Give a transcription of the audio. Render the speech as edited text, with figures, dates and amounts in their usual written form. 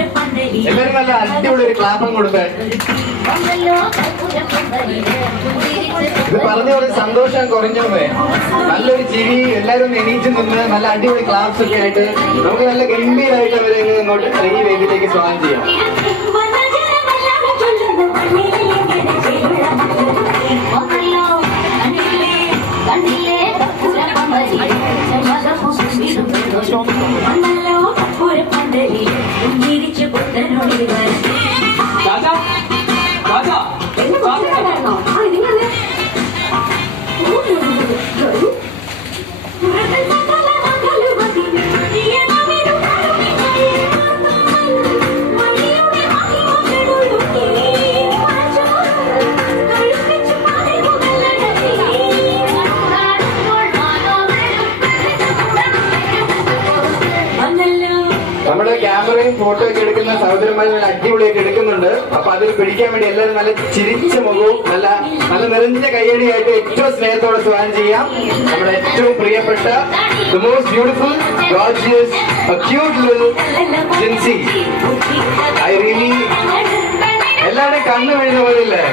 എല്ലാവരും നല്ല അടിപൊളി ഒരു ക്ലാപ്പം കൊടുത്തേ. ഇത് പറഞ്ഞു പറഞ്ഞ് സന്തോഷം കുറഞ്ഞോന്നേ. നല്ലൊരു ചിരി, എല്ലാവരും എണീറ്റ് നിന്ന് നല്ല അടിപൊളി ക്ലാപ്സ് ഒക്കെ ആയിട്ട് നമുക്ക് നല്ല ഗംഭീരമായിട്ട് അവരെ ഇങ്ങോട്ട് ഈ വേദിയിലേക്ക് സ്വാഗതം ചെയ്യാം. നമ്മുടെ ക്യാമറയും ഫോട്ടോ ഒക്കെ എടുക്കുന്ന സഹോദരന്മാർ നല്ല അടിപൊളിയായിട്ട് എടുക്കുന്നുണ്ട്. അപ്പൊ അതിൽ പിടിക്കാൻ വേണ്ടി എല്ലാവരും നല്ല ചിരിച്ച മുഖവും നല്ല നല്ല നിറഞ്ഞ കയ്യടിയായിട്ട് ഏറ്റവും സ്നേഹത്തോടെ സ്വാഗതം ചെയ്യാം നമ്മുടെ ഏറ്റവും പ്രിയപ്പെട്ട the most beautiful gorgeous cute little Jincy. I really എല്ലാവരുടെയും കണ്ണു വീഴുന്ന പോലെ ഇല്ലേ?